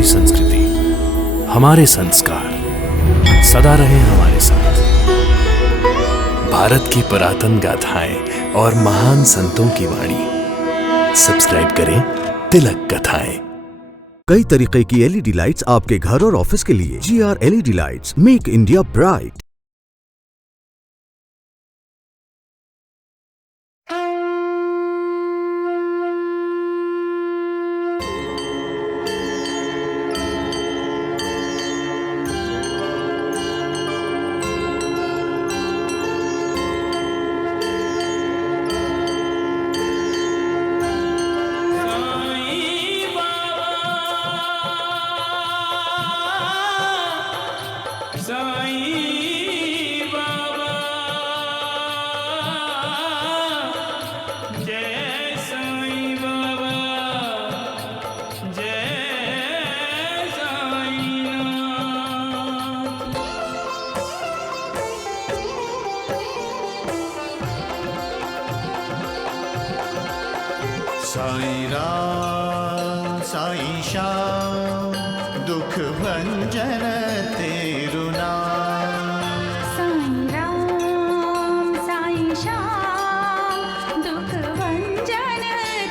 हमारी संस्कृति, हमारे संस्कार सदा रहे हमारे साथ। भारत की पुरातन गाथाएं और महान संतों की वाणी। सब्सक्राइब करें तिलक कथाएं। कई तरीके की एलईडी लाइट्स आपके घर और ऑफिस के लिए। GR LED lights, make India bright. Sai Ram Sai Shyam दुख भंजन तेरु नाम। साईं राम साईं श्याम दुख भंजन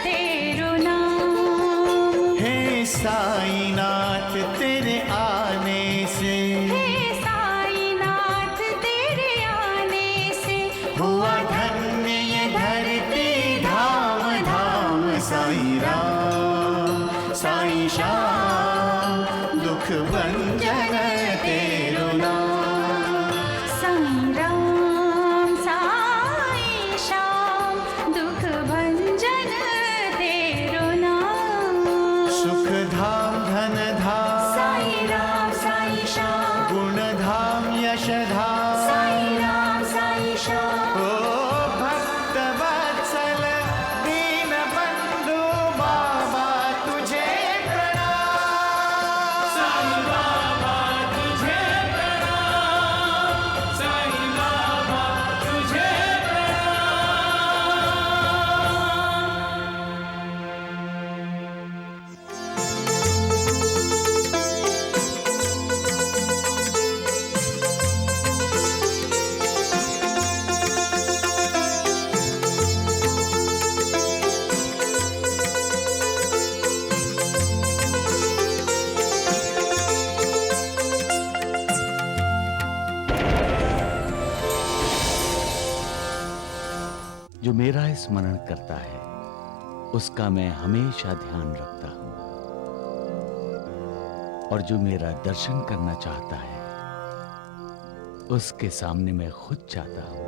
तेरु नाम। हे साईं नाथ तेरे आने से, हे साईं नाथ तेरे आने से हुआ धन्य ये धरती धाम धाम। साईं राम साईं श्याम दुख भंजन तेरु नाम। साईं राम साईं श्याम दुख भंजन तेरु नाम। सुख धाम धन धाम साईं राम साईं श्याम गुण धाम यश धाम। साईं राम साईं श्याम। ओ भक्त वत्सल दीन बंधु बाबा तुझे प्रणाम। साईं बाबा तुझे प्रणाम। साईं बाबा तुझे जो मेरा स्मरण करता है उसका मैं हमेशा ध्यान रखता हूं, और जो मेरा दर्शन करना चाहता है उसके सामने मैं खुद जाता हूं।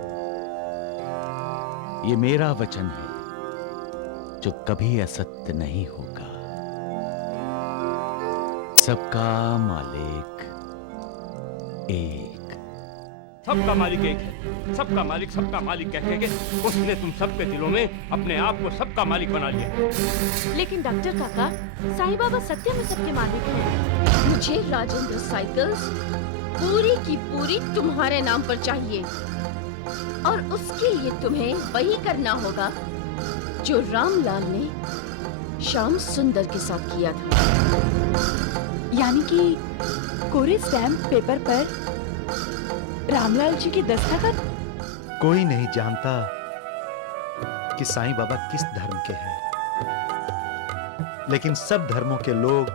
ये मेरा वचन है जो कभी असत्य नहीं होगा। सबका मालिक एक। सबका मालिक एक है, सबका मालिक कह के उसने तुम सबके दिलों में अपने आप को सबका मालिक बना लिया। लेकिन डॉक्टर काका, साईं बाबा सत्य में सबके मालिक हैं। मुझे राजेंद्र साइकिल्स पूरी की पूरी तुम्हारे नाम पर चाहिए, और उसके लिए तुम्हें वही करना होगा जो रामलाल ने श्याम सुंदर के साथ किया था। यानी कि कोरे स्टैम्प पेपर पर रामलाल जी की दस्तखत। कोई नहीं जानता कि साईं बाबा किस धर्म के हैं, लेकिन सब धर्मों के लोग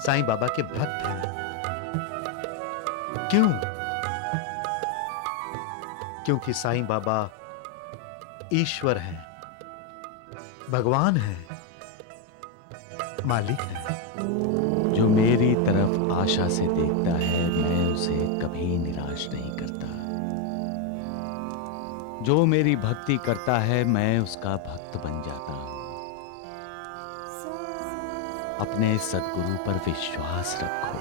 साईं बाबा के भक्त हैं। क्यों? क्योंकि साईं बाबा ईश्वर हैं, भगवान हैं, मालिक हैं। जो मेरी तरफ आशा से देखता है मैं उसे कभी निराश नहीं करता। जो मेरी भक्ति करता है मैं उसका भक्त बन जाता हूं। अपने सद्गुरु पर विश्वास रखो।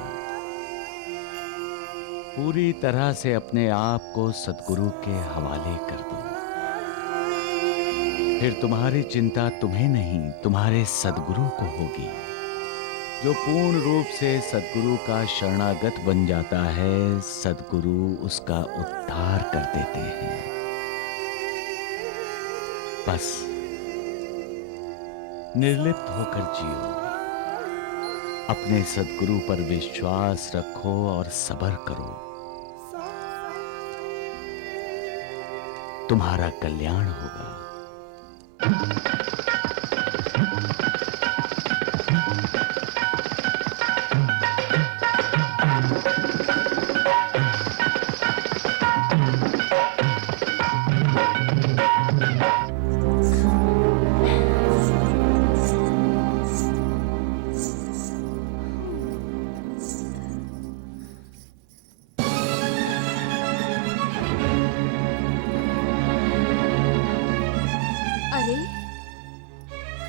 पूरी तरह से अपने आप को सद्गुरु के हवाले कर दो। फिर तुम्हारी चिंता तुम्हें नहीं, तुम्हारे सद्गुरु को होगी। जो पूर्ण रूप से सद्गुरु का शरणागत बन जाता है, सद्गुरु उसका उद्धार कर देते हैं। बस निर्लिप्त होकर जियो, अपने सद्गुरु पर विश्वास रखो और सब्र करो। तुम्हारा कल्याण होगा।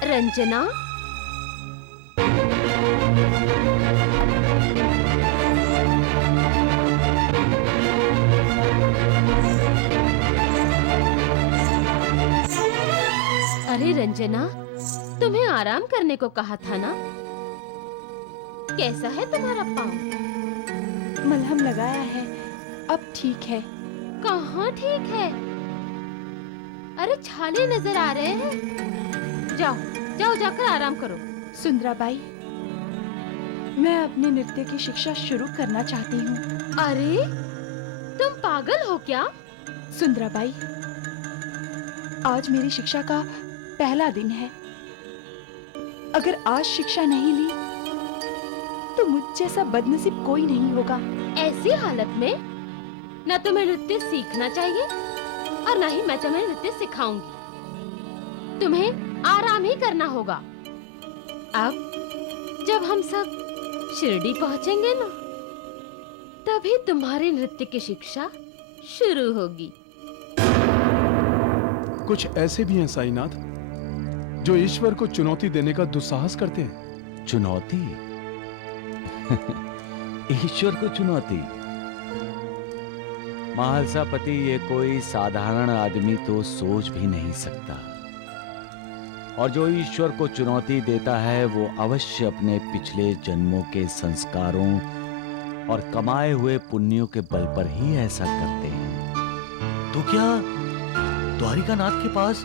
रंजना, अरे रंजना, तुम्हें आराम करने को कहा था ना? कैसा है तुम्हारा पाँव? मलहम लगाया है, अब ठीक है। कहाँ ठीक है? अरे छाले नजर आ रहे हैं। जाओ जाओ, जाकर आराम करो। सुंदराबाई, मैं अपने नृत्य की शिक्षा शुरू करना चाहती हूँ। अरे तुम पागल हो क्या? सुंदराबाई, आज मेरी शिक्षा का पहला दिन है। अगर आज शिक्षा नहीं ली तो मुझ जैसा बदनसीब कोई नहीं होगा। ऐसी हालत में न तुम्हें नृत्य सीखना चाहिए और न ही मैं तुम्हें नृत्य सिखाऊंगी। तुम्हें आराम ही करना होगा। अब जब हम सब शिरडी पहुंचेंगे ना, तभी तुम्हारी नृत्य की शिक्षा शुरू होगी। कुछ ऐसे भी हैं साईनाथ जो ईश्वर को चुनौती देने का दुस्साहस करते हैं। चुनौती? ईश्वर को चुनौती? महालसापति, ये कोई साधारण आदमी तो सोच भी नहीं सकता। और जो ईश्वर को चुनौती देता है वो अवश्य अपने पिछले जन्मों के संस्कारों और कमाए हुए पुण्यों के बल पर ही ऐसा करते हैं। तो क्या द्वारिकानाथ के पास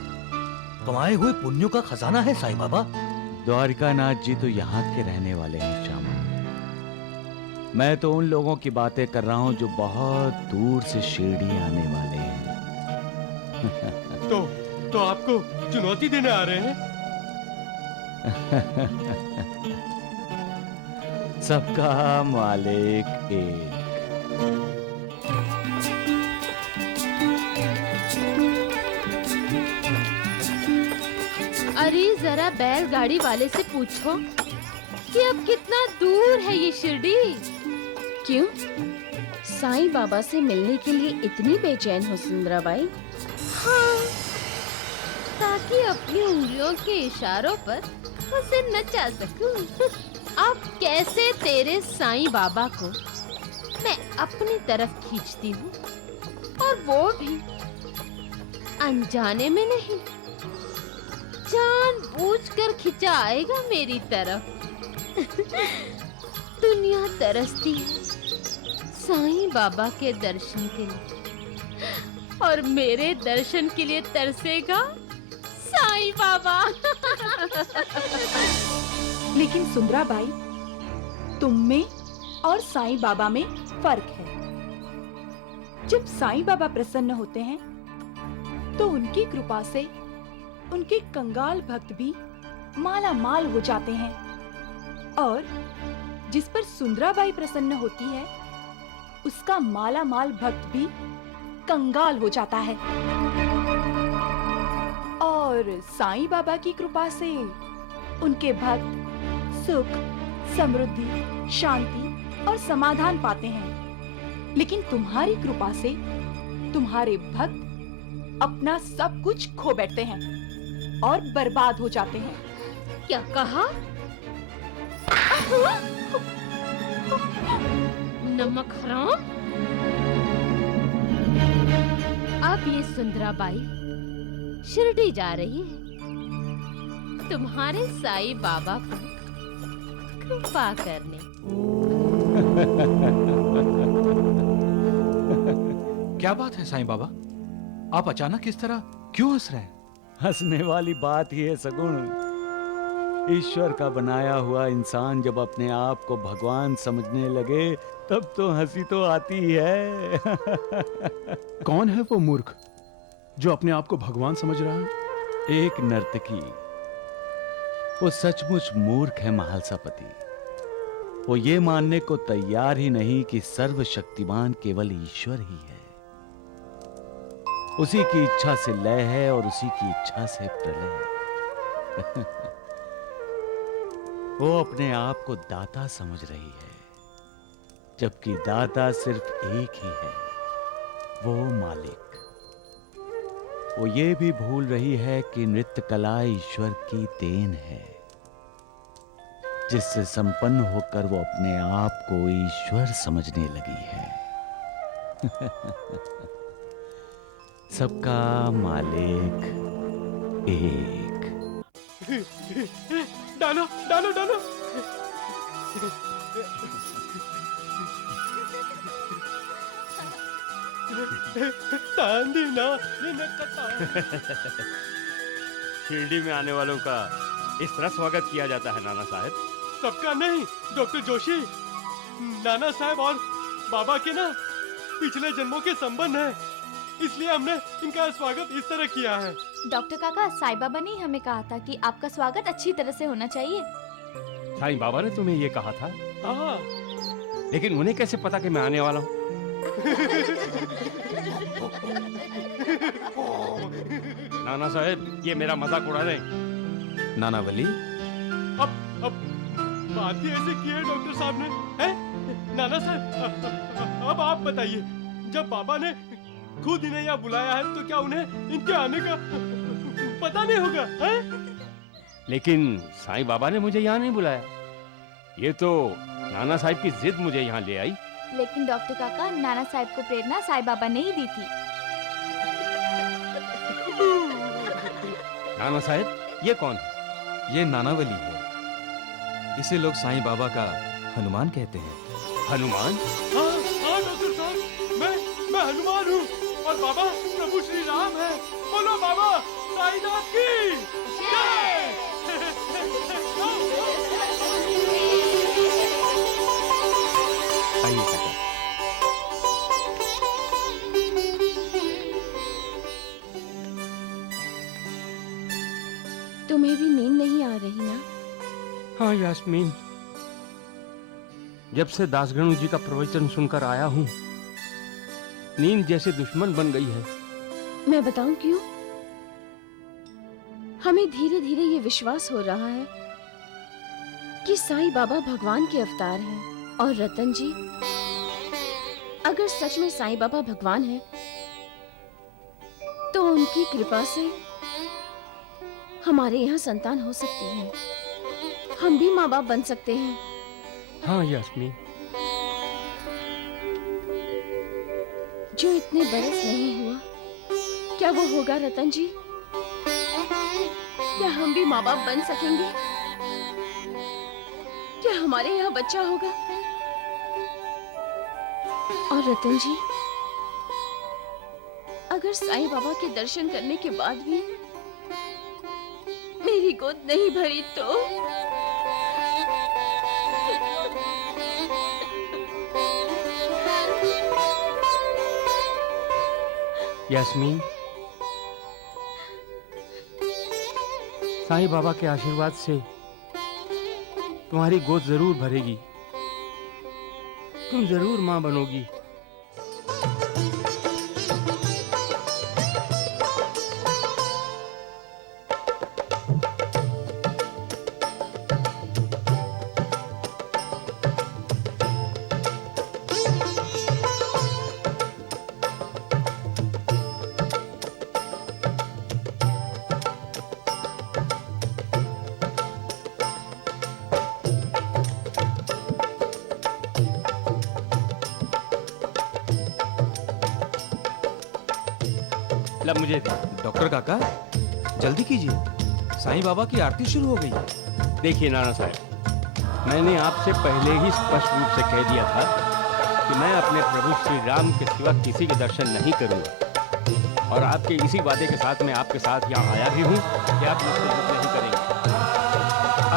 कमाए हुए पुण्यों का खजाना है साईं बाबा? द्वारिकानाथ जी तो यहाँ के रहने वाले हैं श्यामा। मैं तो उन लोगों की बातें कर रहा हूँ जो बहुत दूर से शिरडी आने वाले हैं। तो आपको चुनौती देने आ रहे हैं? सबका मालिक एक। अरे जरा बैलगाड़ी वाले से पूछो कि अब कितना दूर है ये शिरडी। क्यों? साईं बाबा से मिलने के लिए इतनी बेचैन हो सुंदराबाई? हाँ, ताकि अपनी उंगलियों के इशारों पर उसे नचा सकूं। अब कैसे तेरे साईं बाबा को मैं अपनी तरफ खींचती हूँ, और वो भी अनजाने में नहीं, जानबूझकर खिंचा आएगा मेरी तरफ। दुनिया तरसती है साईं बाबा के दर्शन के लिए, और मेरे दर्शन के लिए तरसेगा साईं बाबा। लेकिन सुंदराबाई, तुम में और साईं बाबा में फर्क है। जब साईं बाबा प्रसन्न होते हैं तो उनकी कृपा से उनके कंगाल भक्त भी माला माल हो जाते हैं, और जिस पर सुंदराबाई प्रसन्न होती है उसका माला माल भक्त भी कंगाल हो जाता है। और साईं बाबा की कृपा से उनके भक्त सुख, समृद्धि, शांति और समाधान पाते हैं। लेकिन तुम्हारी कृपा से तुम्हारे भक्त अपना सब कुछ खो बैठते हैं और बर्बाद हो जाते हैं। क्या कहा? नमक हराम। अब ये सुंदराबाई शिरडी जा रही है तुम्हारे साईं बाबा को कृपा करने। क्या बात है साईं बाबा, आप अचानक इस तरह क्यों हंस रहे हैं? हंसने वाली बात ही है सगुण ईश्वर का बनाया हुआ इंसान जब अपने आप को भगवान समझने लगे तब तो हंसी तो आती है। कौन है वो मूर्ख जो अपने आप को भगवान समझ रहा है? एक नर्तकी। वो सचमुच मूर्ख है महालसापति। वो ये मानने को तैयार ही नहीं कि सर्वशक्तिमान केवल ईश्वर ही है। उसी की इच्छा से लय है और उसी की इच्छा से प्रलय। वो अपने आप को दाता समझ रही है, जबकि दाता सिर्फ एक ही है, वो मालिक। वो ये भी भूल रही है कि नृत्य कला ईश्वर की देन है, जिससे संपन्न होकर वो अपने आप को ईश्वर समझने लगी है। सबका मालिक एक। डालो डालो डालो। शिरडी में आने वालों का इस तरह स्वागत किया जाता है नाना साहब। सबका नहीं डॉक्टर जोशी, नाना साहब और बाबा के ना पिछले जन्मों के संबंध है, इसलिए हमने इनका स्वागत इस तरह किया है। डॉक्टर काका, साईं बाबा ने हमें कहा था कि आपका स्वागत अच्छी तरह से होना चाहिए। साईं बाबा ने तुम्हें ये कहा था? हाँ। लेकिन उन्हें कैसे पता कि मैं आने वाला हूँ? नाना साहब, ये मेरा मजाक उड़ा रहे। नाना वली, अब बात ही ऐसे की है डॉक्टर साहब ने, हैं? नाना साहब, अब आप बताइए, जब बाबा ने खुद इन्हें यहाँ बुलाया है तो क्या उन्हें इनके आने का पता नहीं होगा, हैं? लेकिन साईं बाबा ने मुझे यहाँ नहीं बुलाया। ये तो नाना साहब की जिद मुझे यहाँ ले आई। लेकिन डॉक्टर काका, नाना साहब को प्रेरणा साईं बाबा ने ही दी थी। नाना साहब, ये कौन है? ये नानावली है। इसे लोग साईं बाबा का हनुमान कहते हैं। हनुमान? हाँ हाँ डॉक्टर साहब, मैं हनुमान हूँ और बाबा प्रभु श्री राम है। बोलो बाबा साईनाथ की जय। आइए काका। तुम्हें भी नींद नहीं आ रही ना? हाँ यास्मीन, जब से दासगणु जी का प्रवचन सुनकर आया हूँ, नींद जैसे दुश्मन बन गई है। मैं बताऊं क्यों? हमें धीरे धीरे ये विश्वास हो रहा है कि साईं बाबा भगवान के अवतार हैं और रतन जी, अगर सच में साईं बाबा भगवान हैं, तो उनकी कृपा से हमारे यहाँ संतान हो सकती है। हम भी माँ बाप बन सकते हैं। हाँ यास्मीन। जो इतने बरस नहीं हुआ, क्या वो होगा रतन जी? क्या हम भी माँ बाप बन सकेंगे? क्या हमारे यहाँ बच्चा होगा? और रतन जी, अगर साईं बाबा के दर्शन करने के बाद भी मेरी गोद नहीं भरी तो? यास्मीन, साईं बाबा के आशीर्वाद से तुम्हारी गोद जरूर भरेगी। तुम जरूर मां बनोगी। लब मुझे डॉक्टर काका, जल्दी कीजिए, साईं बाबा की आरती शुरू हो गई है। देखिए नाना साहब, मैंने आपसे पहले ही स्पष्ट रूप से कह दिया था कि मैं अपने प्रभु श्री राम के सिवा किसी के दर्शन नहीं करूंगा, और आपके इसी वादे के साथ मैं आपके साथ यहाँ आया भी हूँ कि आप मुझसे युद्ध नहीं करेंगे।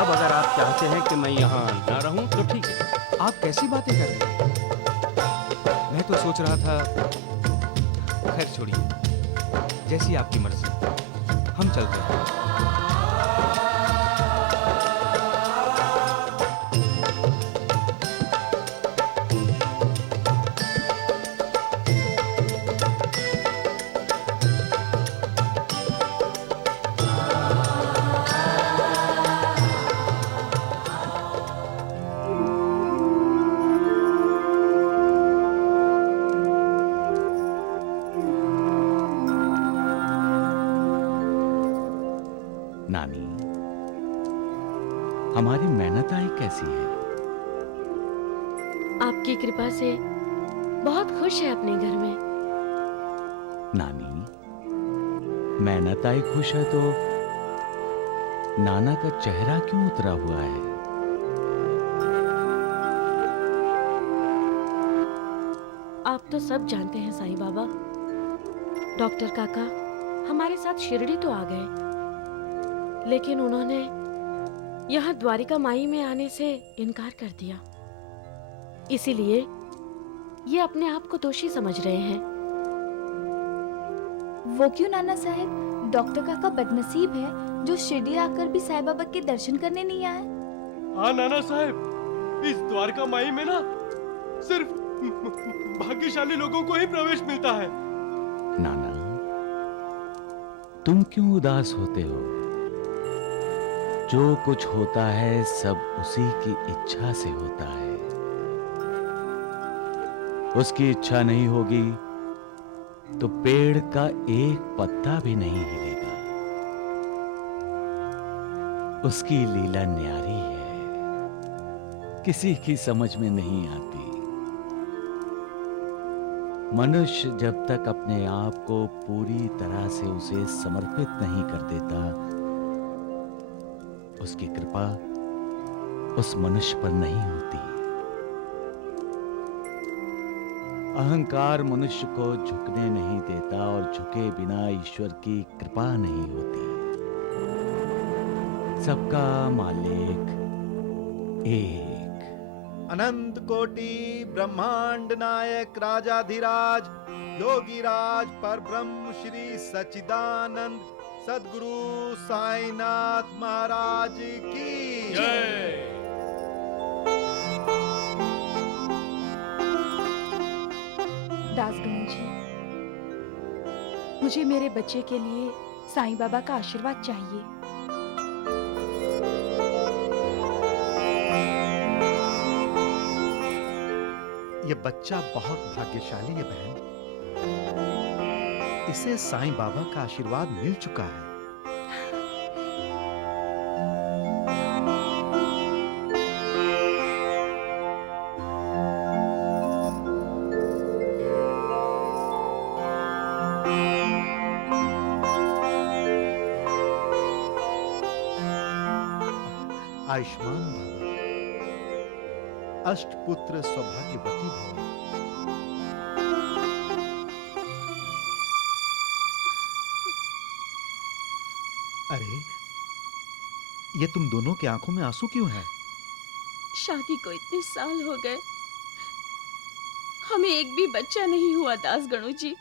अब आप चाहते हैं कि मैं यहाँ ना रहूं तो ठीक है। आप कैसी बातें कर रहे हैं? मैं तो सोच रहा था, खैर छोड़िए, जैसी आपकी मर्जी, हम चलते हैं। नानी, हमारी मेहनताई कैसी है? आपकी कृपा से बहुत खुश है अपने घर में। नानी, मेहनताई खुश है तो नाना का चेहरा क्यों उतरा हुआ है? आप तो सब जानते हैं साईं बाबा। डॉक्टर काका हमारे साथ शिरडी तो आ गए, लेकिन उन्होंने यहाँ द्वारिका माई में आने से इनकार कर दिया। इसीलिए ये अपने आप को दोषी समझ रहे हैं। वो क्यों नाना साहब? डॉक्टर काका बदनसीब है जो शिरडी आकर भी साईं बाबा के दर्शन करने नहीं आए। हाँ नाना साहब, इस द्वारका माई में ना सिर्फ भाग्यशाली लोगों को ही प्रवेश मिलता है। नाना, तुम क्यों उदास होते हो? जो कुछ होता है सब उसी की इच्छा से होता है। उसकी इच्छा नहीं होगी तो पेड़ का एक पत्ता भी नहीं हिलेगा। उसकी लीला न्यारी है, किसी की समझ में नहीं आती। मनुष्य जब तक अपने आप को पूरी तरह से उसे समर्पित नहीं कर देता, उसकी कृपा उस मनुष्य पर नहीं होती। अहंकार मनुष्य को झुकने नहीं देता और झुके बिना ईश्वर की कृपा नहीं होती। सबका मालिक एक। अनंत कोटि ब्रह्मांड नायक राजाधिराज योगीराज परब्रह्म श्री सच्चिदानंद सद्गुरु साईनाथ महाराज की जय। दासगणु जी, मुझे मेरे बच्चे के लिए साईं बाबा का आशीर्वाद चाहिए। ये बच्चा बहुत भाग्यशाली है बहन। इसे साईं बाबा का आशीर्वाद मिल चुका है। आयुष्मान भव, अष्टपुत्र सौभाग्यवती भव। अरे, ये तुम दोनों की आंखों में आंसू क्यों है? शादी को इतने साल हो गए, हमें एक भी बच्चा नहीं हुआ दासगणु जी।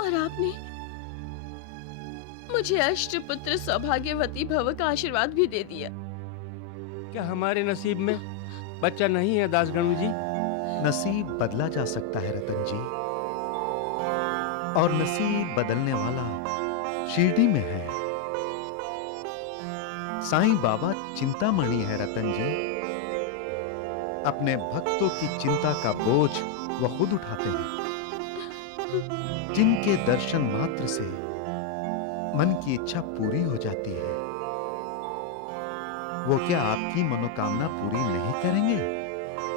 और आपने मुझे अष्टपुत्र सौभाग्यवती भव का आशीर्वाद भी दे दिया। क्या हमारे नसीब में बच्चा नहीं है दासगणु जी? नसीब बदला जा सकता है रतन जी, और नसीब बदलने वाला शिरडी में है। साईं बाबा चिंतामणि है रतन जी। अपने भक्तों की चिंता का बोझ वो खुद उठाते हैं। जिनके दर्शन मात्र से मन की इच्छा पूरी हो जाती है, वो क्या आपकी मनोकामना पूरी नहीं करेंगे?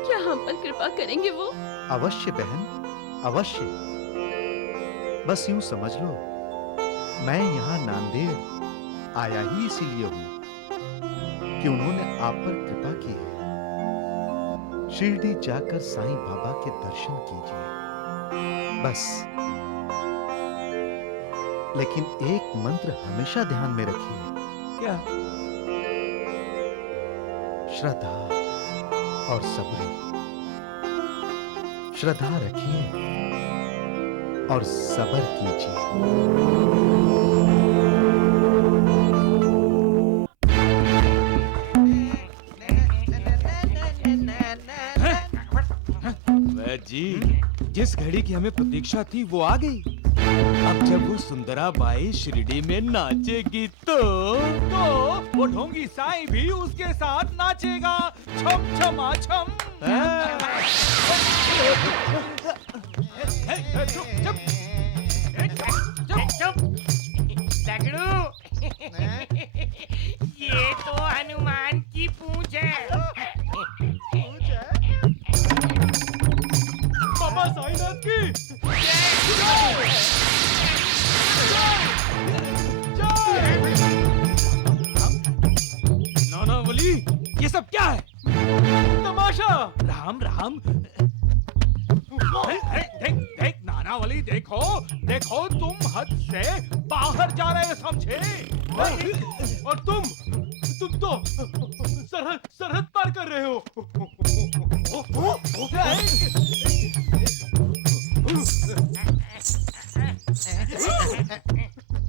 क्या हम पर कृपा करेंगे वो? अवश्य बहन, अवश्य। बस यूं समझ लो, मैं यहां नांदेड़ आया ही इसीलिए हूं कि उन्होंने आप पर कृपा की है। शिरडी जाकर साईं बाबा के दर्शन कीजिए, बस। लेकिन एक मंत्र हमेशा ध्यान में रखिए। क्या? श्रद्धा और सबरी। श्रद्धा रखिए और सब्र वह जी, जिस घड़ी की हमें प्रतीक्षा थी वो आ गई। अब जब वो सुंदरा बाई शिरडी में नाचेगी तो वो ढोंगी साईं भी उसके साथ नाचेगा। छम छमा छम। ये तो हनुमान की पूंछ है। बाबा साईनाथ की नानावली, ये सब क्या है? तमाशा। राम राम। देख नानावली, देखो देखो, तुम हद से बाहर जा रहे हो समझे? और तुम तो सरहद पार कर रहे हो।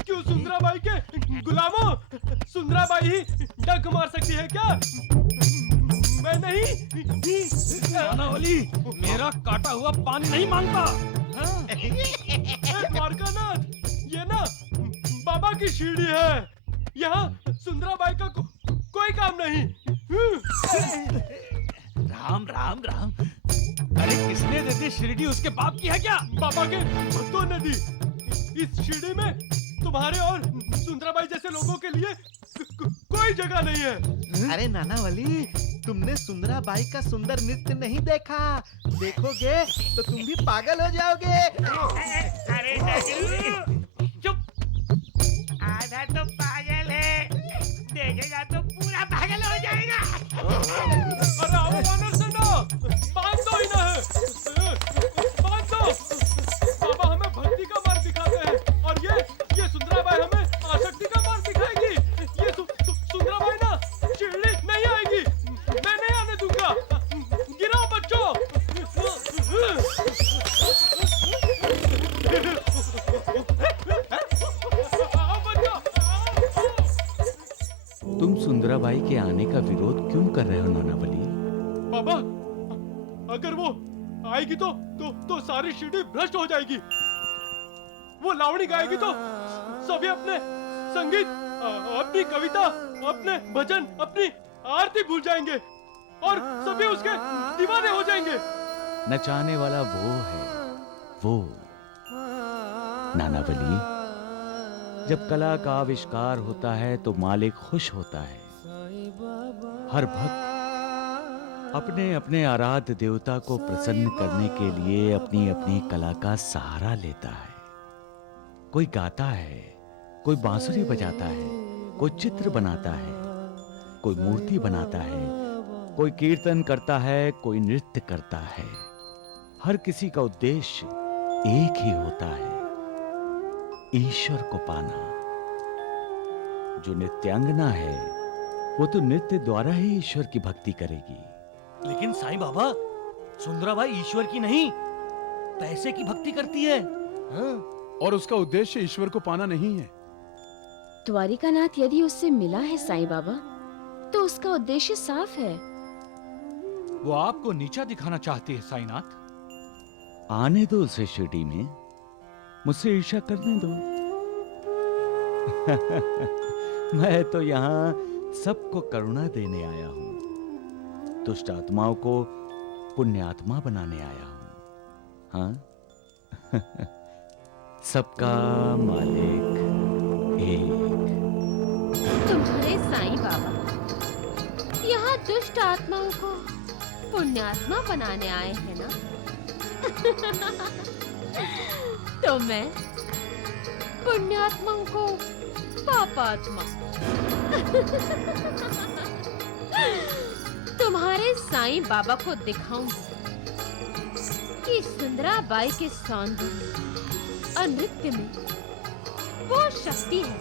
क्यों सुंदराबाई के गुलामों? सुंदराबाई ही डंक मार सकती है क्या? मैं नहीं। नानावली, मेरा काटा हुआ पान नहीं मांगता। द्वारकानाथ, ये ना बाबा की सीढ़ी है। यहाँ सुंदराबाई का कोई काम नहीं। राम राम राम। अरे किसने दे दी शिरडी? उसके बाप की है क्या? बाबा के भक्तों ने दी। इस शिरडी में तुम्हारे और सुंदराबाई जैसे लोगों के लिए कोई जगह नहीं है। अरे नानावली, तुमने सुंदराबाई का सुंदर नृत्य नहीं देखा? देखोगे तो तुम भी पागल हो जाओगे। अरे चुप। आधा तो पागल है, देखेगा तो पूरा पागल हो जाएगा। अरे आओ वानर सेना, बांध दो इन्हें, बांध दो। बाबा हमें भक्ति का मार्ग दिखाते हैं और ये सुंदराबाई हमें आसक्ति का मार्ग दिखाएगी। ये सुंदराबाई ना शिरडी नहीं आएगी। मैं नहीं आने दूंगा। गिराओ बच्चों। तुम सुंदराबाई के आने का विरोध क्यों कर रहे हो नानावली? बाबा, अगर वो आएगी तो सारी शिरडी भ्रष्ट हो जाएगी। वो लावणी गाएगी तो सभी अपने संगीत, अपनी कविता, अपने भजन, अपनी आरती भूल जाएंगे और सभी उसके दीवाने हो जाएंगे। नचाने वाला वो है, वो। नानावली, जब कला का आविष्कार होता है तो मालिक खुश होता है। हर भक्त अपने अपने आराध्य देवता को प्रसन्न करने के लिए अपनी अपनी कला का सहारा लेता है। कोई गाता है, कोई बांसुरी बजाता है, कोई चित्र बनाता है, कोई मूर्ति बनाता है, कोई कीर्तन करता है, कोई नृत्य करता है। हर किसी का उद्देश्य एक ही होता है, ईश्वर को पाना। जो नृत्यांगना है वो तो नृत्य द्वारा ही ईश्वर की भक्ति करेगी। लेकिन साईं बाबा, सुंदराबाई ईश्वर की नहीं, पैसे की भक्ति करती है। और उसका उद्देश्य ईश्वर को पाना नहीं है। द्वारिकानाथ यदि उससे मिला है साईं बाबा, तो उसका उद्देश्य साफ है। वो आपको नीचा दिखाना चाहती है साईनाथ। आने दो उसे शिरडी में, मुझसे ईर्ष्या करने दो। मैं तो यहाँ सबको करुणा देने आया हूँ, दुष्ट आत्माओं को पुण्यात्मा बनाने आया हूँ। हाँ? सबका मालिक एक। तुम्हारे साईं बाबा यहाँ दुष्ट आत्माओं को पुण्यात्मा बनाने आए हैं ना? तो मैं पुण्यात्माओं को पापात्मा। तुम्हारे साईं बाबा को दिखाऊंगी कि सुंदराबाई के सौंदर्य और नृत्य में वो शक्ति है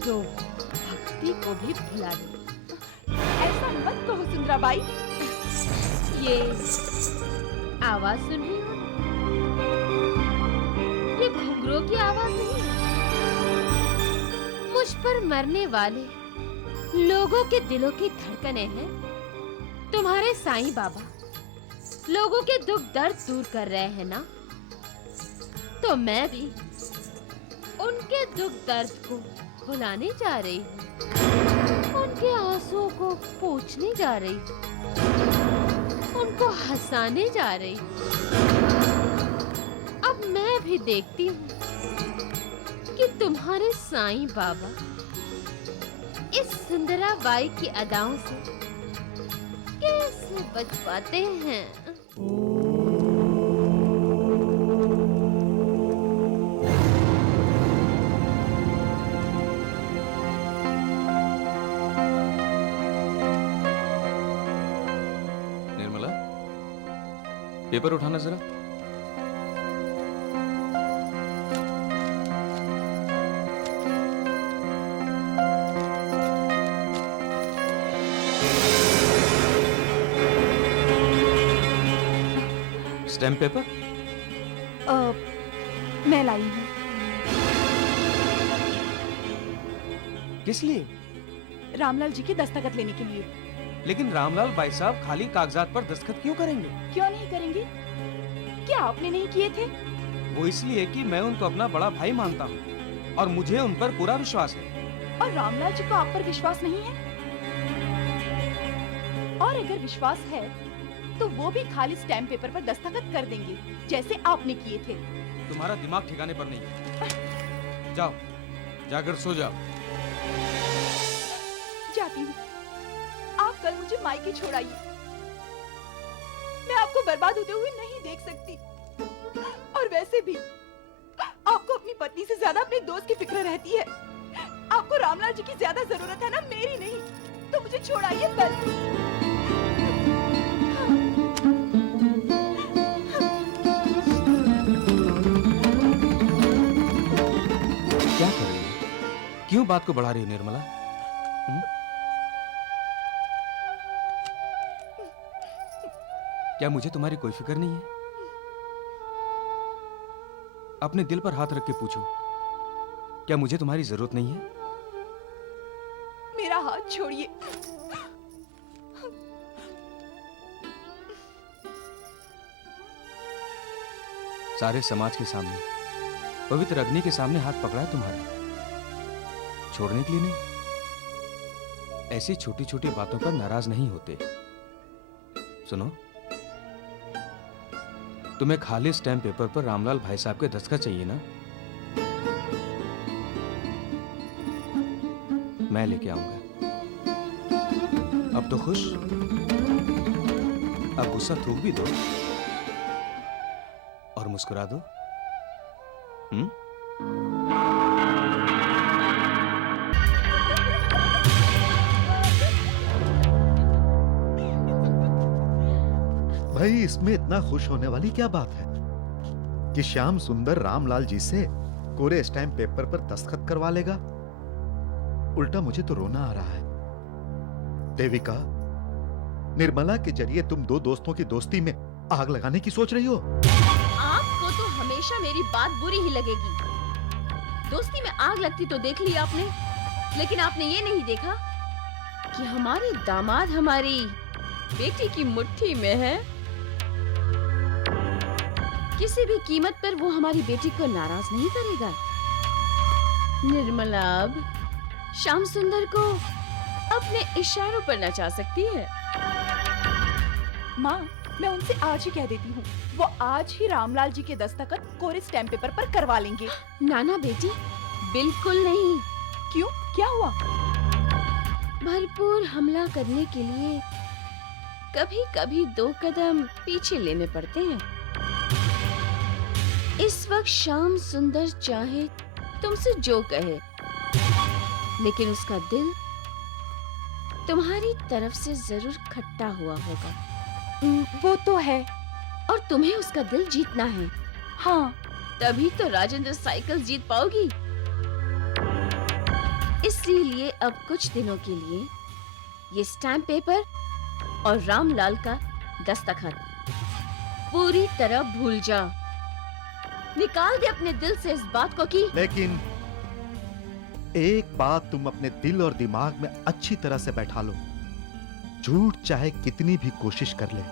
जो भक्ति को भी भुला दे। ऐसा सुंदराबाई। ये आवाज सुन रही हो? ये घुंघरू की आवाज नहीं, मुझ पर मरने वाले लोगों के दिलों की धड़कनें हैं। तुम्हारे साईं बाबा लोगों के दुख दर्द दूर कर रहे हैं ना, तो मैं भी उनके दुख दर्द को भुलाने जा रही हूँ, उनके आंसुओं को पोंछने जा रही हूँ, उनको हंसाने जा रही हूँ। अब मैं भी देखती हूँ कि तुम्हारे साईं बाबा इस सुंदराबाई की अदाओं से कैसे बच पाते हैं। निर्मला, पेपर उठाना जरा। Stamp paper? मैं लाई हूँ। किस लिए? रामलाल जी की दस्तखत लेने के लिए। लेकिन रामलाल भाई साहब खाली कागजात पर दस्तखत क्यों करेंगे? क्यों नहीं करेंगे? क्या आपने नहीं किए थे? वो इसलिए कि मैं उनको अपना बड़ा भाई मानता हूँ और मुझे उन पर पूरा विश्वास है। और रामलाल जी को आप पर विश्वास नहीं है? और अगर विश्वास है तो वो भी खाली स्टैम्प पेपर पर दस्तखत कर देंगे जैसे आपने किए थे। तुम्हारा दिमाग ठिकाने पर नहीं है। जाओ, जाकर सो जाओ। जाती हूँ। आप कल मुझे मायके छोड़ाइए। मैं आपको बर्बाद होते हुए नहीं देख सकती। और वैसे भी आपको अपनी पत्नी से ज्यादा अपने दोस्त की फिक्र रहती है। आपको रामलाल जी की ज्यादा जरूरत है ना, मेरी नहीं। तो मुझे छोड़ाइए बस। क्या कर रही हो? क्यों बात को बढ़ा रही हो निर्मला? क्या मुझे तुम्हारी कोई फिक्र नहीं है? अपने दिल पर हाथ रख के पूछो, क्या मुझे तुम्हारी जरूरत नहीं है? मेरा हाथ छोड़िए। सारे समाज के सामने, पवित्र अग्नि के सामने हाथ पकड़ा है तुम्हारा, छोड़ने के लिए नहीं। ऐसी छोटी छोटी बातों पर नाराज नहीं होते। सुनो, तुम्हें खाली स्टैम्प पेपर पर रामलाल भाई साहब के दस्तखत चाहिए ना? मैं लेके आऊंगा। अब तो खुश? अब गुस्सा थूक भी दो और मुस्कुरा दो। भाई, इसमें इतना खुश होने वाली क्या बात है कि श्याम सुंदर रामलाल जी से कोरे स्टैम्प पेपर पर दस्तखत करवा लेगा? उल्टा मुझे तो रोना आ रहा है। देविका, निर्मला के जरिए तुम दो दोस्तों की दोस्ती में आग लगाने की सोच रही हो? आपको तो हमेशा मेरी बात बुरी ही लगेगी। दोस्ती में आग लगती तो देख ली आपने, लेकिन आपने ये नहीं देखा कि हमारे दामाद हमारी बेटी की मुट्ठी में है। किसी भी कीमत पर वो हमारी बेटी को नाराज नहीं करेगा। निर्मला अब श्याम सुंदर को अपने इशारों पर नचा सकती है। माँ, मैं उनसे आज ही कह देती हूँ, वो आज ही रामलाल जी के दस्तखत कोरे स्टैम्प पेपर पर करवा लेंगे। नाना बेटी, बिल्कुल नहीं। क्यों, क्या हुआ? भरपूर हमला करने के लिए कभी कभी 2 कदम पीछे लेने पड़ते हैं। इस वक्त श्याम सुंदर चाहे तुमसे जो कहे, लेकिन उसका दिल तुम्हारी तरफ से जरूर खट्टा हुआ होगा। वो तो है। और तुम्हें उसका दिल जीतना है। हाँ, तभी तो राजेंद्र साइकिल जीत पाओगी। इसलिए अब कुछ दिनों के लिए ये स्टैम्प पेपर और रामलाल का दस्तखत। पूरी तरह भूल जा। निकाल दे अपने दिल से इस बात को कि लेकिन एक बात तुम अपने दिल और दिमाग में अच्छी तरह से बैठा लो, झूठ चाहे कितनी भी कोशिश कर ले,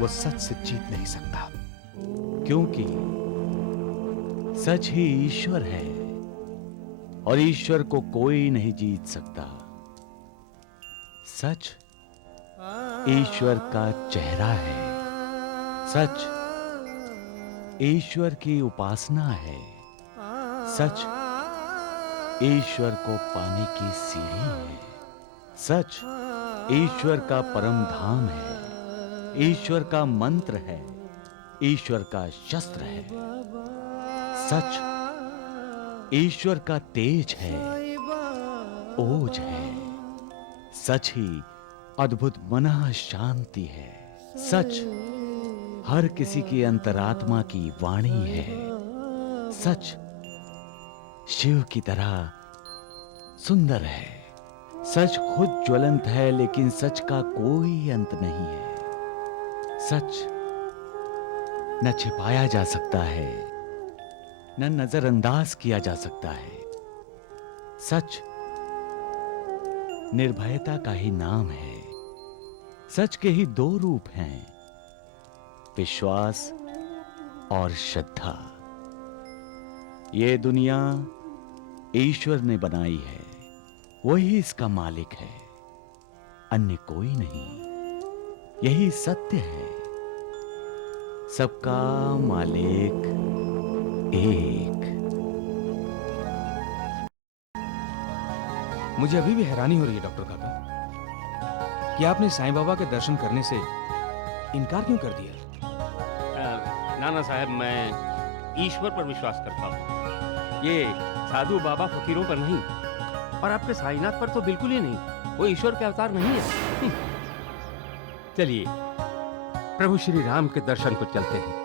वो सच से जीत नहीं सकता। क्योंकि सच ही ईश्वर है और ईश्वर को कोई नहीं जीत सकता। सच ईश्वर का चेहरा है। सच ईश्वर की उपासना है। सच ईश्वर को पाने की सीढ़ी है। सच ईश्वर का परम धाम है। ईश्वर का मंत्र है। ईश्वर का शस्त्र है। सच ईश्वर का तेज है, ओज है। सच ही अद्भुत मनः शांति है। सच हर किसी की अंतरात्मा की वाणी है। सच शिव की तरह सुंदर है। सच खुद ज्वलंत है, लेकिन सच का कोई अंत नहीं है। सच न छिपाया जा सकता है, न नजरअंदाज किया जा सकता है। सच निर्भयता का ही नाम है। सच के ही दो रूप हैं, विश्वास और श्रद्धा। ये दुनिया ईश्वर ने बनाई है, वही इसका मालिक है, अन्य कोई नहीं। यही सत्य है, सबका मालिक एक। मुझे अभी भी हैरानी हो रही है डॉक्टर काका कि आपने साईं बाबा के दर्शन करने से इनकार क्यों कर दिया? नाना साहब, मैं ईश्वर पर विश्वास करता हूँ, ये साधु बाबा फकीरों पर नहीं, और आपके साईनाथ पर तो बिल्कुल ही नहीं। वो ईश्वर के अवतार नहीं है। चलिए प्रभु श्री राम के दर्शन को चलते हैं।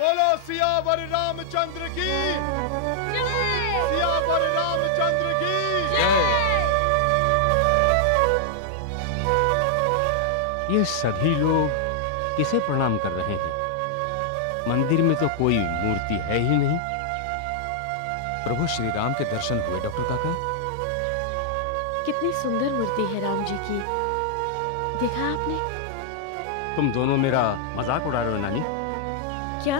बोलो सियावर रामचंद्र की, सियावर रामचंद्र की। ये सभी लोग किसे प्रणाम कर रहे हैं? मंदिर में तो कोई मूर्ति है ही नहीं। प्रभु श्री राम के दर्शन हुए डॉक्टर काका? कितनी सुंदर मूर्ति है राम जी की, देखा आपने? तुम दोनों मेरा मजाक उड़ा रहे हो नानी? क्या?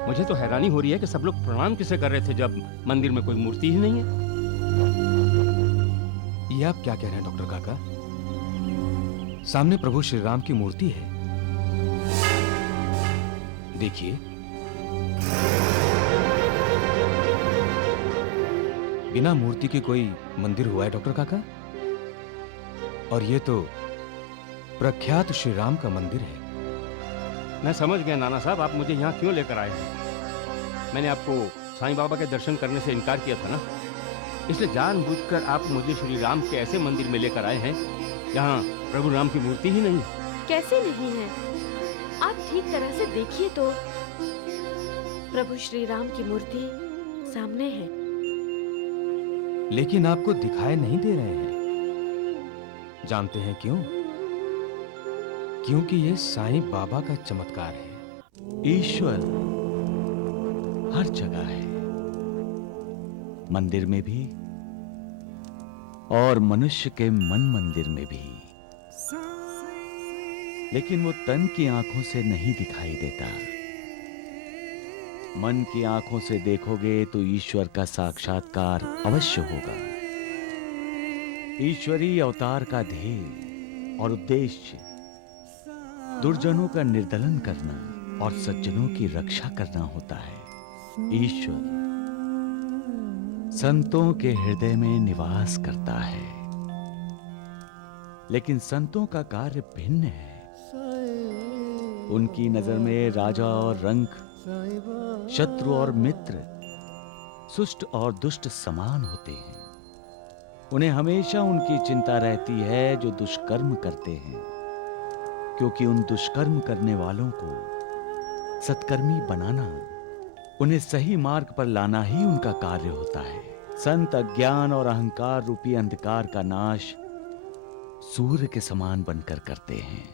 मुझे तो हैरानी हो रही है कि सब लोग प्रणाम किसे कर रहे थे जब मंदिर में कोई मूर्ति ही नहीं है। ये आप क्या कह रहे हैं डॉक्टर काका? सामने प्रभु श्री राम की मूर्ति है, देखिए। बिना मूर्ति के कोई मंदिर हुआ है डॉक्टर काका? और ये तो प्रख्यात श्री राम का मंदिर है। मैं समझ गया नाना साहब, आप मुझे यहाँ क्यों लेकर आए हैं। मैंने आपको साईं बाबा के दर्शन करने से इनकार किया था ना, इसलिए जानबूझकर आप मुझे श्री राम के ऐसे मंदिर में लेकर आए हैं जहाँ प्रभु राम की मूर्ति ही नहीं। कैसे नहीं है? आप ठीक तरह से देखिए तो प्रभु श्री राम की मूर्ति सामने है। लेकिन आपको दिखाई नहीं दे रहे हैं। जानते हैं क्यों? क्योंकि ये साईं बाबा का चमत्कार है। ईश्वर हर जगह है, मंदिर में भी और मनुष्य के मन मंदिर में भी। लेकिन वो तन की आंखों से नहीं दिखाई देता। मन की आंखों से देखोगे तो ईश्वर का साक्षात्कार अवश्य होगा। ईश्वरीय अवतार का ध्येय और उद्देश्य दुर्जनों का निर्दलन करना और सज्जनों की रक्षा करना होता है। ईश्वर संतों के हृदय में निवास करता है, लेकिन संतों का कार्य भिन्न है। उनकी नजर में राजा और रंक, शत्रु और मित्र, सुष्ट और दुष्ट समान होते हैं। उन्हें हमेशा उनकी चिंता रहती है जो दुष्कर्म करते हैं, क्योंकि उन दुष्कर्म करने वालों को सत्कर्मी बनाना, उन्हें सही मार्ग पर लाना ही उनका कार्य होता है। संत अज्ञान और अहंकार रूपी अंधकार का नाश सूर्य के समान बनकर करते हैं।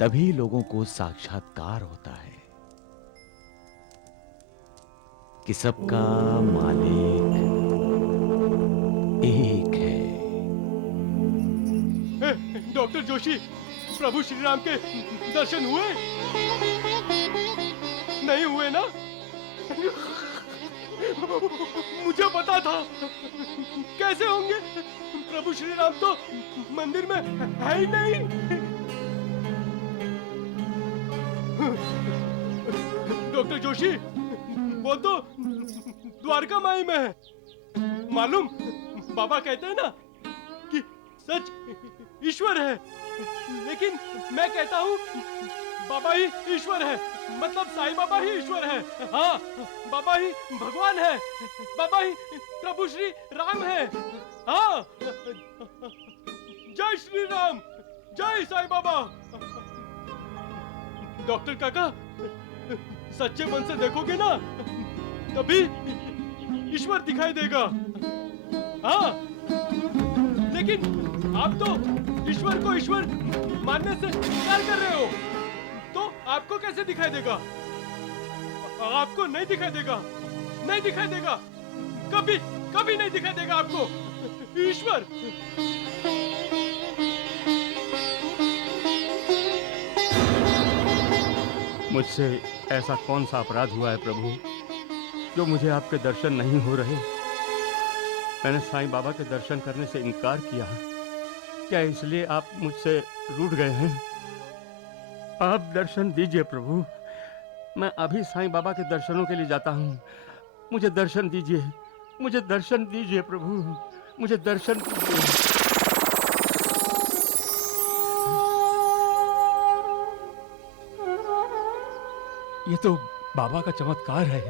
तभी लोगों को साक्षात्कार होता है कि सबका मालिक एक है। डॉक्टर जोशी, प्रभु श्री राम के दर्शन हुए? नहीं हुए ना? मुझे पता था। कैसे होंगे? प्रभु श्री राम तो मंदिर में है ही नहीं। डॉक्टर जोशी, वो तो द्वारका माई में है। मालूम, बाबा कहते हैं ना कि सच ईश्वर है, लेकिन मैं कहता हूँ बाबा ही ईश्वर है। मतलब साईं बाबा ही ईश्वर है। हाँ, बाबा ही भगवान है। बाबा ही प्रभु श्री राम है। हाँ, जय श्री राम, जय साईं बाबा। डॉक्टर काका, सच्चे मन से देखोगे ना, तभी ईश्वर दिखाई देगा। हाँ, लेकिन आप तो ईश्वर को ईश्वर मानने से इनकार कर रहे हो, तो आपको कैसे दिखाई देगा? आपको नहीं दिखाई देगा, नहीं दिखाई देगा, कभी कभी नहीं दिखाई देगा आपको ईश्वर। मुझसे ऐसा कौन सा अपराध हुआ है प्रभु जो मुझे आपके दर्शन नहीं हो रहे? मैंने साईं बाबा के दर्शन करने से इनकार किया। क्या इसलिए आप मुझसे रूठ गए हैं? आप दर्शन दीजिए प्रभु। मैं अभी साईं बाबा के दर्शनों के लिए जाता हूँ। मुझे दर्शन दीजिए, मुझे दर्शन दीजिए प्रभु, मुझे दर्शन दीजिए। ये तो बाबा का चमत्कार है।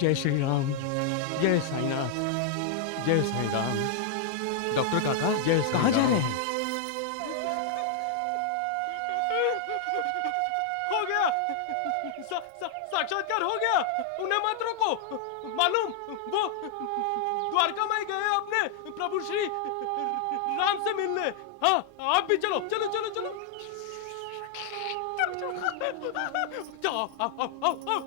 जय श्री राम, जय साईनाथ, जय साईं राम। डॉक्टर काका, जय कहाँ जा रहे हैं? हो गया, साक्षात्कार हो गया। उन्हें मत रोको। मालूम, वो द्वारका में गए अपने प्रभु श्री राम से मिलने। हाँ, आप भी चलो, चलो चलो चलो जाओ, आओ।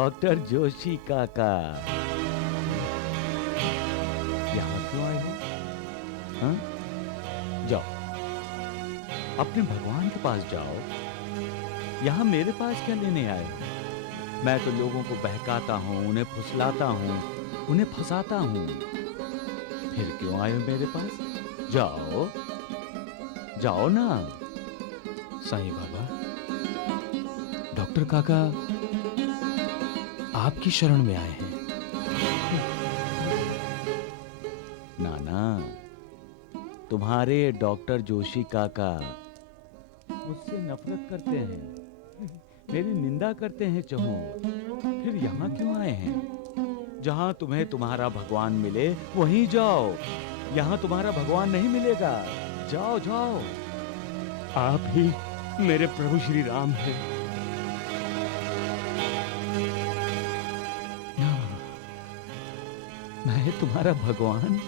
डॉक्टर जोशी काका, यहाँ क्यों आए हो? हाँ? जाओ, अपने भगवान के पास जाओ। यहाँ मेरे पास क्या लेने आए हो? मैं तो लोगों को बहकाता हूँ, उन्हें फुसलाता हूँ, उन्हें फंसाता हूँ। फिर क्यों आए हो मेरे पास? जाओ, जाओ ना। साईं बाबा, डॉक्टर काका आपकी शरण में आए हैं। नाना, तुम्हारे डॉक्टर जोशी काका मुझसे नफरत करते हैं, मेरी निंदा करते हैं चहु। फिर यहाँ क्यों आए हैं? जहाँ तुम्हें तुम्हारा भगवान मिले वहीं जाओ। यहाँ तुम्हारा भगवान नहीं मिलेगा। जाओ जाओ। आप ही मेरे प्रभु श्री राम हैं। मैं तुम्हारा भगवान?